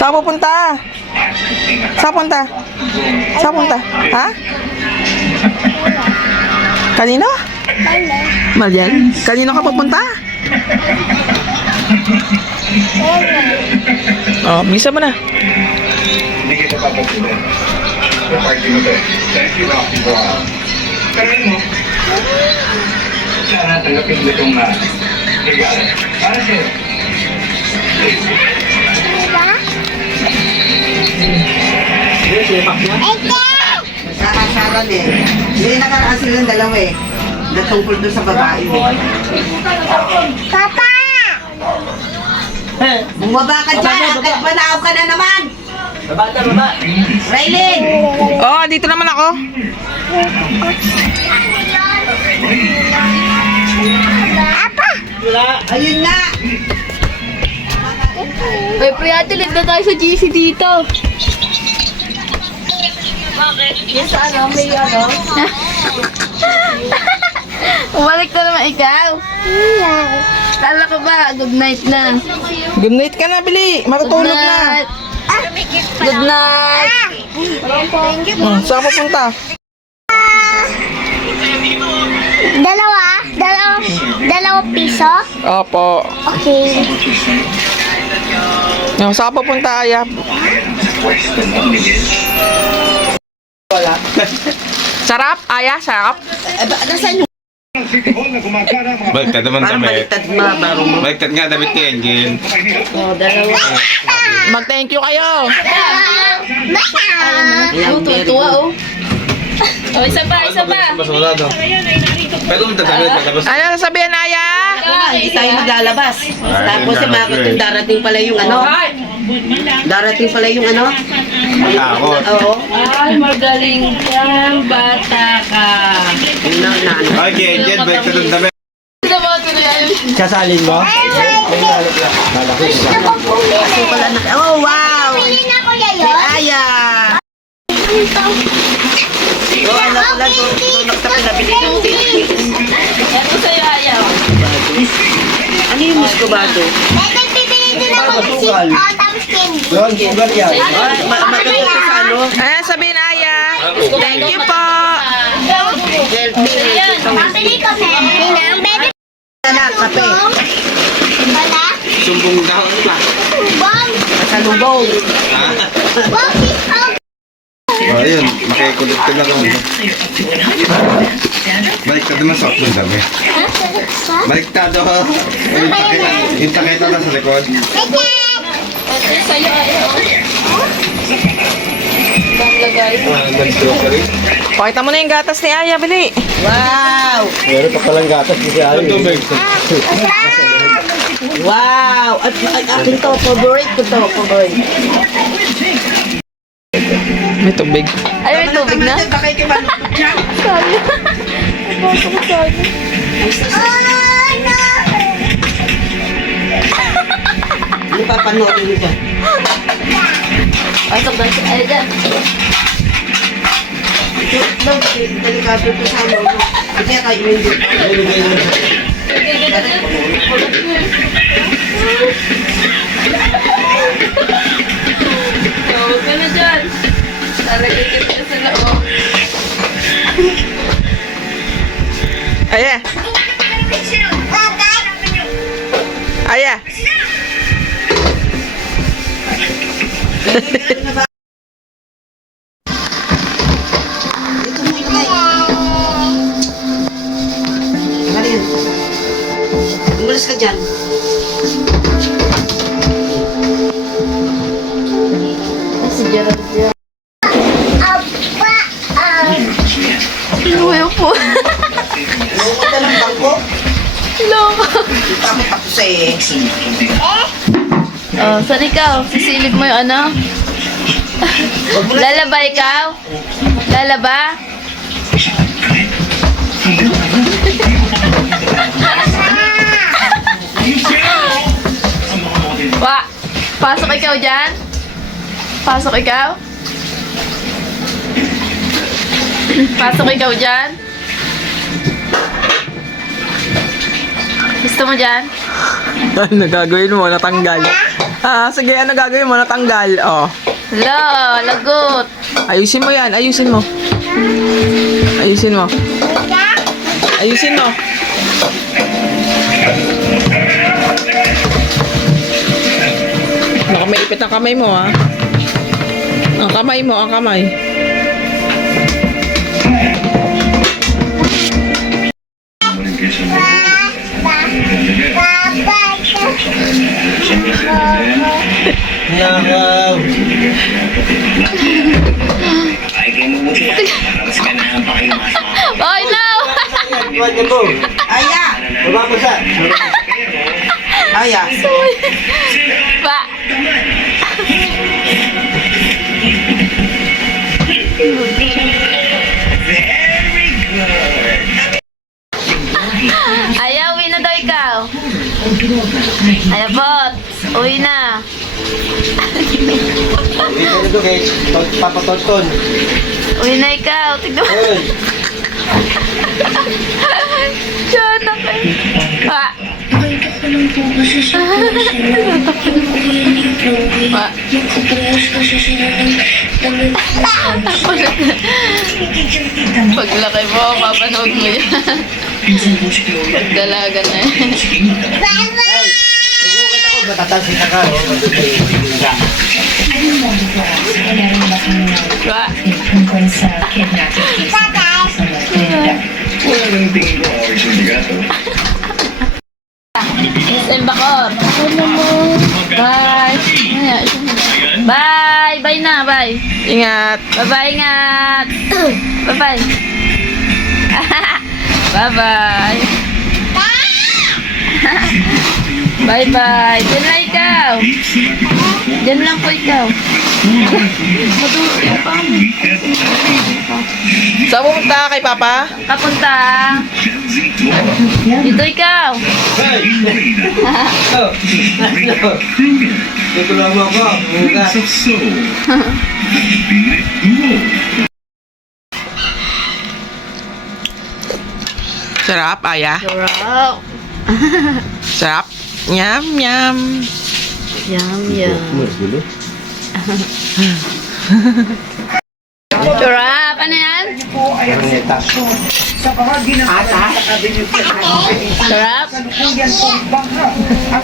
Saan pupunta? Saan punta? Saan punta? Ha? Kanino? Marian? Kanino ka pupunta? Oh, bisa mo na. Hindi kita papagulan. Yung party mo to. Thank you, Rocky Brown. Pero mo, sana tanggapin mo itong regalo. Para sa'yo. Nakasaran eh. Hindi nakaraan silang dalawa eh. Natungkol doon sa babae. Papa! Bumaba ka dyan! Manaaw ka na naman! Raylin! Oh, dito naman ako. Apa? Ayun nga! May pre-ate, live na tayo sa GC dito. Bakit? Yes, ano, may ano? Umalik na naman ikaw. Kala ko ba, good night na. Good night ka na, Bili. Matutulog na. Good night. Saan pupunta? Dalawang piso? Opo. Okay. Saan pupunta, Aya? Sarap, Aya? Sarap? Nasaan yung City Hall na gumagana mga Baliktad naman parang damit. baliktad barong mo? Baliktad nga damit ni Angel. Mag-thank you kayo. Ayan, very Tuwa, good. oh. Oh, isa pa, isa pa. Mas wala daw. Pero kung tatawid, tatapos. Ano sasabihin, Aya? Hindi tayo maglalabas. Tapos si Makot yung darating pala yung ano. Darating pala yung ano. Takot. Oo. Ay, magaling kang bata ka. Yung na ano. Ay, kay Angel, baliktad ang damit. Sasalin mo? Kasi pala na. Oh, wow! Aya! Oh, ano pala tulog sa pinabili ng ticket. Ano sa'yo, ayaw? Ano yung muscovado? Maganda sa ano? Ano sabihin, Aya? Thank you po. Healthy. Anak, kape. Sumbong daw pa. Kasalubong. Oh, ayun. Makikuliktad na kami. Baliktad naman sa ng damit. Baliktad oh. Yung takita na sa likod. Ano sa'yo, ayaw? Bang lagay. Nag-grocery. Pakita mo na yung gatas ni Aya, Bili. Wow! Meron pa palang gatas kasi ayaw. Tubig. Wow! At akin to, favorite ko to, favorite. May tubig. Ay, may tubig na? Baka ikibalukot niya. Sabi. Baka ko sabi. Ano papanoorin mo dyan? Pasok na siya. Ay, dyan. Delikado to sa ano. Hindi kayo hindi. Huwag ka na dyan. Talaga kita sa loob. Aya. Aya. Marin. Umalis ka dyan. Si Gerald dyan. Luyo po. Lungkot na ng bangko. Loko. Takot ako sa eh. Oh, saan ikaw? Sisilip mo yung ano? Lalaba ikaw? Lalaba? Wa, pasok ikaw dyan? Pasok ikaw? Pasok ikaw dyan? Gusto mo dyan? Ano gagawin mo? Natanggal. Sige, ano gagawin mo? Natanggal. Oh. Hala, lagot. Ayusin mo yan. Ayusin mo. Ayusin mo. Ayusin mo. Baka may ipit ang kamay mo, ha? Ang kamay mo, ang kamay. Nakaw. Ay, no! Buwan niyo po. Aya! Baba mo siya. Aya! Pa! Ayaw, uwi na daw ikaw. Ayaw, bot. Uwi na. Ito guys. Papatonton. Uwi na ikaw. Tignan mo. Ayun. Diyan na kayo. Pa! Pa! Paglaki mo, papanood mo yan. Pagdalaga na yan. Nagugat ako. Matatansin ka ka. Pa! Wala nang tingin ko always yung bigato. SM Bacor. Bye. Bye. Bye na. Bye. Ingat. Bye-bye. Ingat. Bye-bye. Bye-bye. Bye-bye. Diyan lang ikaw. Diyan lang po ikaw. Saan pumunta kay Papa? Kapunta. Dito ikaw. Hey! Oh! Ito lang mo ako. Rings of soul. Pinay duo. Sarap, Aya. Sarap. Sarap. Yum, yum. Yum, yum. Gulo. Sarap. Ano yan? Araneta. Sarap.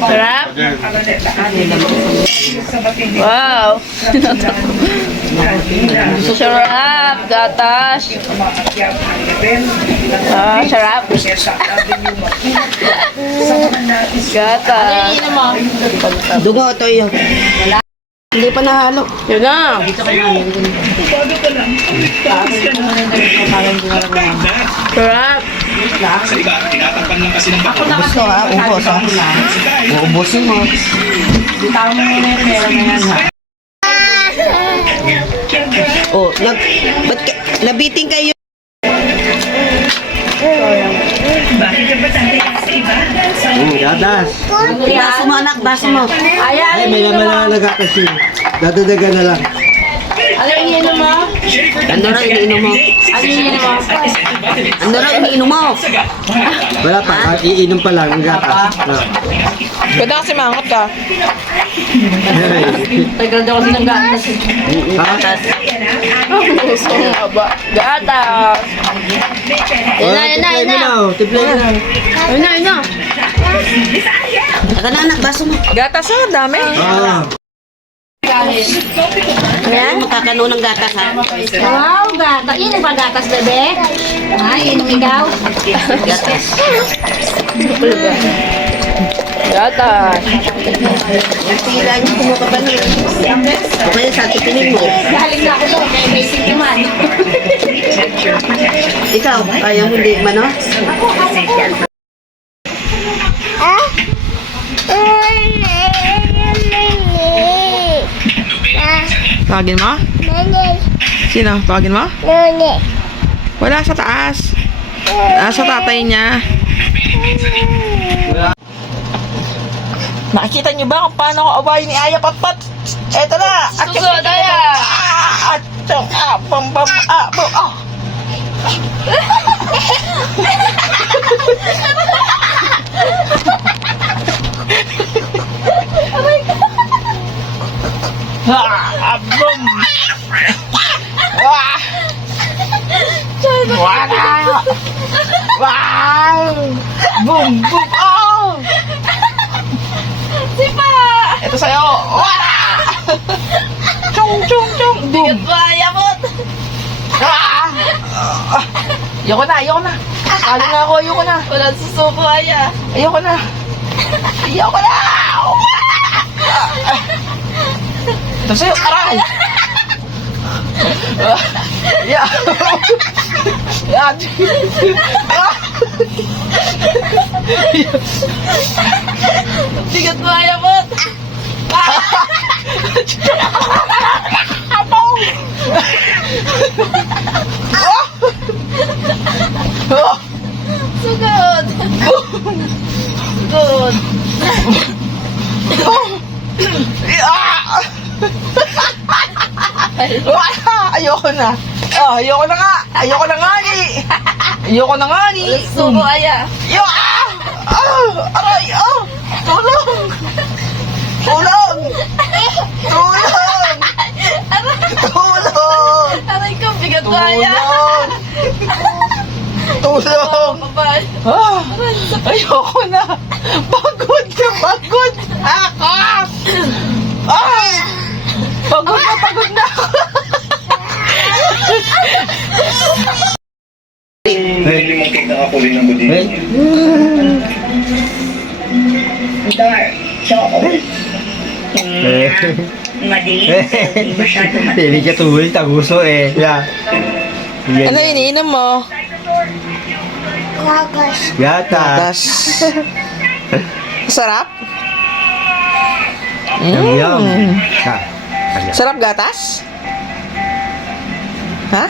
Sarap. Wow. Sarap. Gatas. Ah, sarap. Gatas. Dugo, ito yun. Hindi pa nahalo. Yun na. Sarap. Sa iba, tinatakpan lang kasi ng bato. Gusto ha, ubos ha. Uubusin mo. Oh, ba't nabiting kayo? Gatas. Baso mo anak, baso mo. Ay, may laman na nagatas yun. Dadadaga na lang. Ano raw iniinom mo? Ano Ano raw iniinom mo? Wala pa, iinom pa lang ang gatas. Pwede kasi mangot ka. Tagal daw kasi ng gatas. Gatas. Gusto nga ba? Gatas. Yun na. Tiplay mo na. Yun na. Taka na anak, baso mo. Gatas ha, dami. Ah. Ayan, makakano ng gatas ha. Wow, gatas. Inom ba gatas, bebe? Ay, inom ikaw. Gatas. Gatas. Sila niyo, kumuha pa na. O kaya sa titinin mo. Galing na ako doon. May basic naman. Ikaw, ayaw mo hindi mano? Tawagin mo? Sino? Tawagin mo? Wala sa taas. Nasa tatay niya. Makikita niyo ba kung paano ko awayin ni Aya Patpat? Eto na! Susunod, Aya! Atong abang bam abo. Oh. Boom! Wow! Wow! Boom! Boom! Oh! Sipa! Ito sa'yo! Wala! Chung! Chung! Chung! Boom! Kaya mo! Ah! Ayoko na! Ayoko na! Kalo na ako! Ayoko na! Walang susuko, Aya. Ayoko na! Ayoko na! Ito sa'yo! Aray! Yeah! Yeah! Bigat mo, Aya mo! Sugod! Good! Ayoko na! Ayoko na nga! Ayoko na nga ni! Ayoko na nga ni! Suko, Aya. Aray! Tulong! Tulong! Tulong! Tulong! Aray ko, bigat mo, Aya. Tulong! Bye-bye. Ayoko na! Pagod na pagod ako! Pagod na ako! Hindi mo kita ako rin ng budin. Hindi ka tuloy, taguso eh. Yeah. Ano iniinom mo? Yata. Gatas. Sarap? Yum. Ha. Sarap gatas? Ha?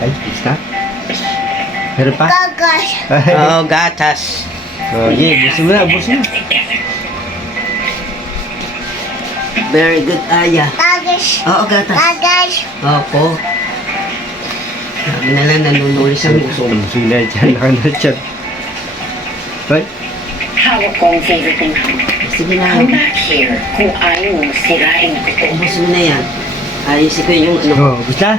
Ay, isa. Meron pa? Oh, gatas. Oh, yeah, buso mo na, buso mo. Very good, Aya. Oo, gatas. Opo. Sabi na lang, nanunuli sa puso. Buso na dyan, nakanda dyan. Right? Hawak ko ang favorite ng Sige na. Come back here kung ayaw mong sirain ang totoo. Ubus mo na yan. Ayusin ko yung ano. Oh, gusto?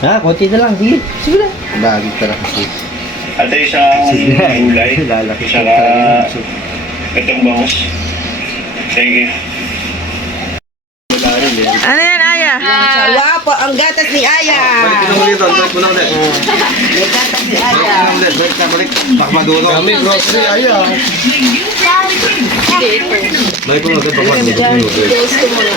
Ha, konti na lang. Sige, sige na. Lagi ka na kasi. At isang Sige na. gulay. Lalaki ka Saka talaga. itong bangus. Thank you. Wala rin eh. Ano yan, Aya? Wapo, ang gatas ni Aya. Balik mo na ulit, balik mo na ulit. May gatas ni Balik Aya. na ulit, balik na, balik. Baka maduro. Kami, grocery, ayaw. Balik mo na ulit, baka maduro.